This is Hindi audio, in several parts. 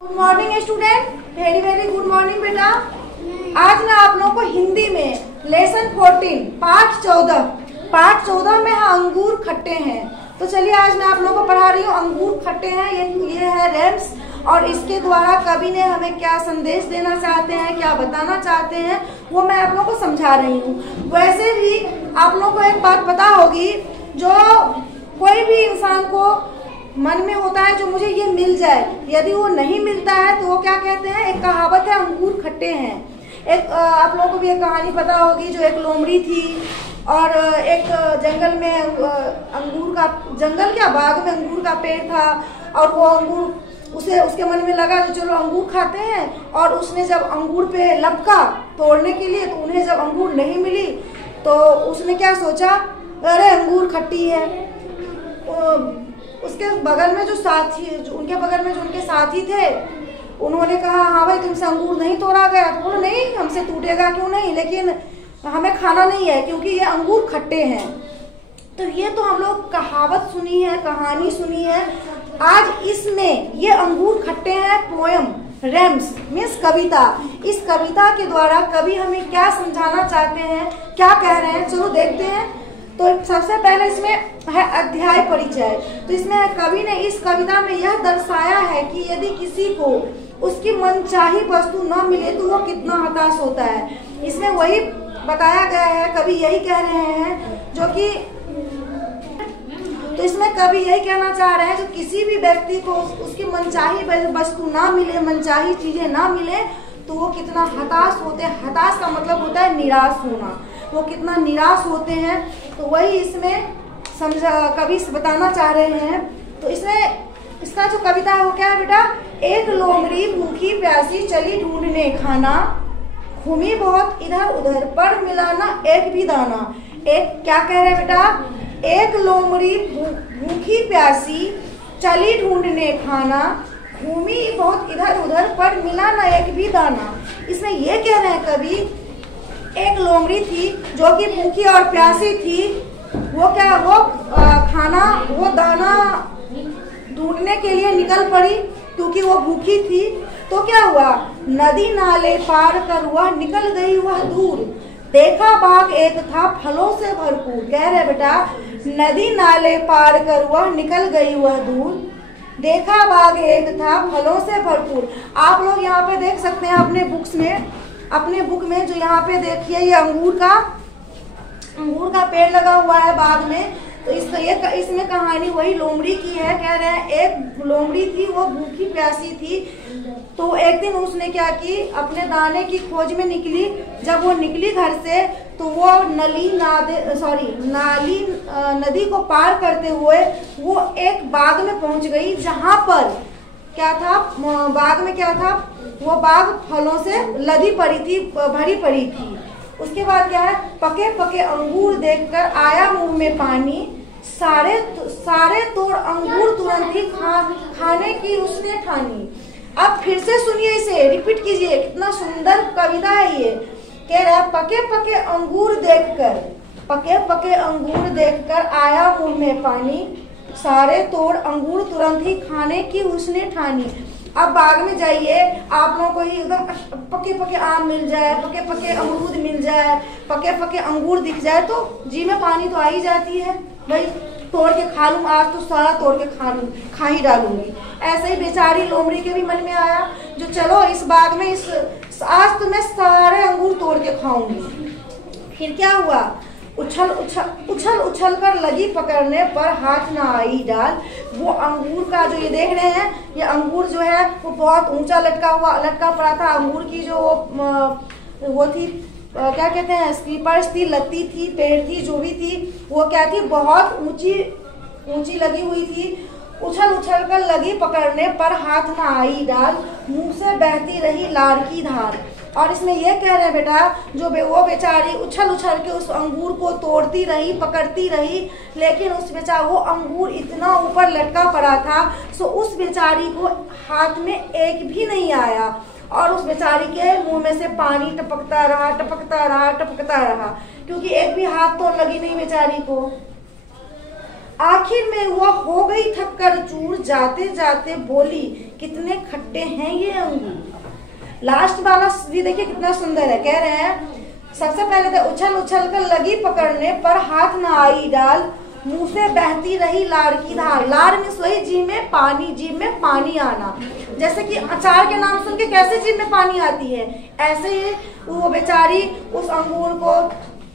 Good morning student, very very good morning बेटा। आज मैं आप लोगों को हिंदी में लेसन 14 पाठ 14 में अंगूर खट्टे हैं। तो चलिए आज मैं आप लोगों को पढ़ा रही हूँ अंगूर खट्टे हैं। ये है रेम्स और इसके द्वारा कवि ने हमें क्या संदेश देना चाहते हैं, क्या बताना चाहते हैं, वो मैं आप लोगों को समझा रही हूँ। वैसे भी आप लोगों को एक बात पता होगी, जो कोई भी इंसान को मन में होता है जो मुझे ये मिल जाए, यदि वो नहीं मिलता है तो वो क्या कहते हैं, एक कहावत है अंगूर खट्टे हैं। एक आप लोगों को भी एक कहानी पता होगी, जो एक लोमड़ी थी और एक जंगल में अंगूर का, जंगल क्या बाग में अंगूर का पेड़ था और वो अंगूर उसके मन में लगा कि चलो अंगूर खाते हैं। और उसने जब अंगूर पे लपका तोड़ने के लिए, तो उन्हें जब अंगूर नहीं मिली तो उसने क्या सोचा, अरे अंगूर खट्टी है। उसके बगल में जो उनके बगल में जो उनके साथी थे, उन्होंने कहा हाँ भाई तुमसे अंगूर नहीं तोड़ा गया। तो बोले नहीं, हमसे टूटेगा क्यों नहीं, लेकिन हमें खाना नहीं है क्योंकि ये अंगूर खट्टे हैं। तो ये तो हम लोग कहावत सुनी है, कहानी सुनी है। आज इसमें ये अंगूर खट्टे हैं पोयम, रेम्स मीन्स कविता। इस कविता के द्वारा कवि हमें क्या समझाना चाहते हैं, क्या कह रहे हैं, चलो देखते हैं। तो सबसे पहले इसमें है अध्याय परिचय। तो इसमें कवि ने इस कविता में यह दर्शाया है कि यदि किसी को उसकी मनचाही वस्तु न मिले तो वो कितना हताश होता है। इसमें वही बताया गया है, कवि यही कह रहे हैं जो कि, तो इसमें कवि यही कहना चाह रहे हैं जो किसी भी व्यक्ति को उसकी मनचाही वस्तु ना मिले, मनचाही चीजें ना मिले तो वो कितना हताश होते हैं। हताश का मतलब होता है निराश होना, वो कितना निराश होते हैं। तो वही इसमें कवि बताना चाह रहे हैं। तो इसमें इसका जो कविता है वो क्या है बेटा, एक लोमड़ी भूखी प्यासी चली ढूंढने खाना, घूमी बहुत इधर उधर पर मिला ना एक भी दाना। एक क्या कह रहे हैं बेटा, एक लोमड़ी भूखी प्यासी चली ढूंढने खाना, घूमी बहुत इधर उधर पर मिला ना एक भी दाना। इसमें ये कह रहे हैं कवि, एक लोमड़ी थी जो कि भूखी और प्यासी थी। वो खाना, वो दाना ढूंढने के लिए निकल पड़ी क्योंकि वो भूखी थी। तो क्या हुआ, नदी नाले पार कर वह निकल गई वह दूर, देखा बाग एक था फलों से भरपूर। कह रहे बेटा, नदी नाले पार कर वह निकल गई वह दूर, देखा बाग एक था फलों से भरपूर। आप लोग यहाँ पे देख सकते हैं अपने बुक में जो यहाँ पे देखिए, ये अंगूर का पेड़ लगा हुआ है बाग में। तो इसमें कहानी वही लोमड़ी की है। कह रहे हैं एक लोमड़ी थी, वो भूखी प्यासी थी। तो एक दिन उसने क्या की, अपने दाने की खोज में निकली। जब वो निकली घर से तो वो नदी को पार करते हुए वो एक बाग में पहुंच गई, जहां पर क्या था, बाग में क्या था, वो बाग फलों से लदी पड़ी थी, भरी पड़ी थी। उसके बाद क्या है, पके पके अंगूर देखकर आया मुंह में पानी, सारे तोड़ अंगूर तुरंत ही खाने की उसने ठानी। अब फिर से सुनिए, इसे रिपीट कीजिए, कितना सुंदर कविता है ये। कह रहा है, पके पके अंगूर देखकर आया मुंह में पानी, सारे तोड़ अंगूर तुरंत ही खाने की उसने ठानी। अब बाग में जाइए, आप लोगों को ही एकदम पके पके आम मिल जाए, पके पके अमरूद मिल जाए, पके पके अंगूर दिख जाए तो जी में पानी तो आ ही जाती है, भाई तोड़ के खा लूं, आज तो सारा तोड़ के खा ही डालूंगी। ऐसे ही बेचारी लोमड़ी के भी मन में आया, जो चलो इस बाग में आज तो मैं सारे अंगूर तोड़ के खाऊंगी। फिर क्या हुआ, उछल कर लगी पकड़ने पर हाथ ना आई डाल। वो अंगूर का जो ये देख रहे हैं, ये अंगूर जो है वो बहुत ऊंचा लटका पड़ा था। अंगूर की जो वो थी, क्या कहते हैं, स्लीपर्स थी, लत्ती थी, पेड़ थी, जो भी थी, वो क्या थी, बहुत ऊंची लगी हुई थी। उछल कर लगी पकड़ने पर हाथ ना आई डाल, मुंह से बहती रही लार की धार। और इसमें ये कह रहे हैं बेटा, जो वो बेचारी उछल के उस अंगूर को तोड़ती रही, पकड़ती रही, लेकिन वो अंगूर इतना ऊपर लटका पड़ा था, सो उस बेचारी को हाथ में एक भी नहीं आया और उस बेचारी के मुंह में से पानी टपकता रहा, क्योंकि एक भी हाथ तो लगी नहीं बेचारी को। आखिर में वह हो गई थक कर चूर, जाते जाते बोली कितने खट्टे हैं ये अंगूर। लास्ट वाला भी देखिए कितना सुंदर है। कह रहे हैं सबसे पहले तो उछल उछल कर लगी पकड़ने, पर हाथ न आई डाल, मुंह से बहती रही लार की धार। लार में वही जीभ में पानी आना। जैसे कि अचार के नाम सुन के कैसे जीभ में पानी आती है, ऐसे ही वो बेचारी उस अंगूर को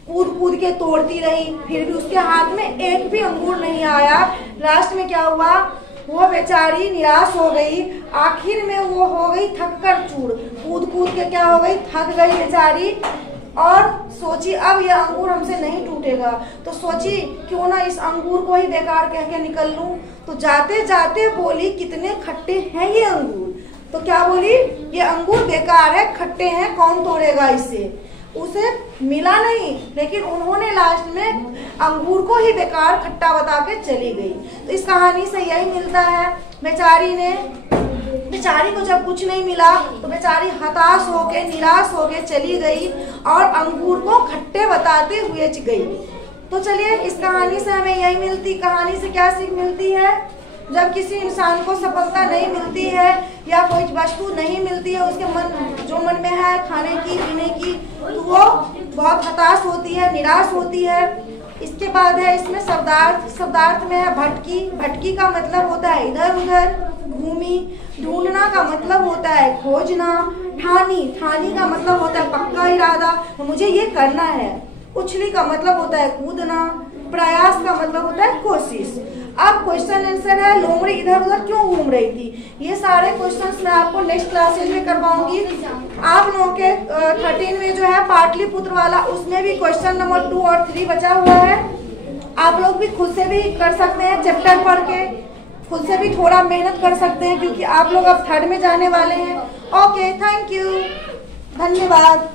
कूद कूद के तोड़ती रही, फिर भी उसके हाथ में एक भी अंगूर नहीं आया। लास्ट में क्या हुआ, वो बेचारी निराश हो गई। आखिर में वो हो गई थक कर चूर, कूद कूद के क्या हो गई, थक गई बेचारी, और सोची अब यह अंगूर हमसे नहीं टूटेगा। तो सोची क्यों ना इस अंगूर को ही बेकार कह के निकल लूं। तो जाते जाते बोली कितने खट्टे हैं ये अंगूर। तो क्या बोली, ये अंगूर बेकार है, खट्टे हैं, कौन तोड़ेगा इसे। उसे मिला नहीं, लेकिन उन्होंने लास्ट में अंगूर को ही बेकार खट्टा बता के चली गई। तो इस कहानी से यही मिलता है, बेचारी को जब कुछ नहीं मिला तो बेचारी हताश होके निराश होके चली गई और अंगूर को खट्टे बताते हुए गई। तो चलिए इस कहानी से हमें यही मिलती, कहानी से क्या सीख मिलती है, जब किसी इंसान को सफलता नहीं मिलती है या कोई वस्तु नहीं मिलती है उसके मन में है खाने की पीने की, तो वो बहुत हताश होती है, निराश होती है। इसके बाद है इसमें शब्दार्थ में है भटकी। भटकी का मतलब होता है इधर उधर घूमी। ढूंढना का मतलब होता है खोजना। ठानी का मतलब होता है पक्का इरादा, मुझे ये करना है। उछली का मतलब होता है कूदना। प्रयास का मतलब होता है कोशिश। अब क्वेश्चन आंसर है लोमड़ी इधर उधर क्यों घूम रही थी। ये सारे क्वेश्चंस मैं आपको नेक्स्ट क्लासेज में करवाऊंगी। आप लोगों के 13 में जो है पाटलिपुत्र वाला, उसमें भी क्वेश्चन नंबर 2 और 3 बचा हुआ है। आप लोग भी खुद से भी कर सकते हैं, चैप्टर पढ़ के खुद से भी थोड़ा मेहनत कर सकते हैं, क्योंकि आप लोग अब 3rd में जाने वाले हैं। ओके, थैंक यू, धन्यवाद।